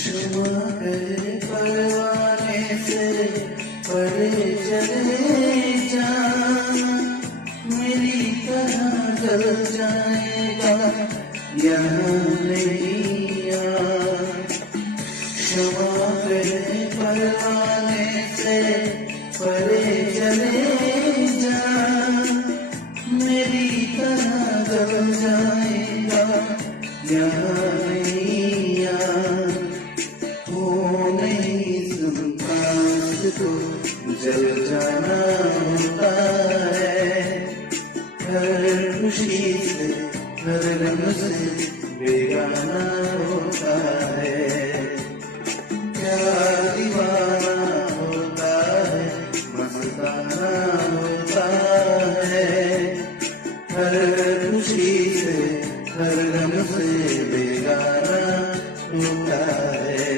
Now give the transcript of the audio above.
क्षमा करे परवाने से परे चले जा, मेरी तरह जल जाएगा यहाँ नहीं यार। क्षमा करे परवाने से परे चले जा, मेरी तरह जल जाएगा यहाँ नहीं यार। वो नहीं सुनता तो जल जाना होता है, हर खुशी से हर रंग से बेगाना होता है। प्यार दीवाना होता है, मस्ताना होता है, हर खुशी से हर रंग से बेगाना होता है।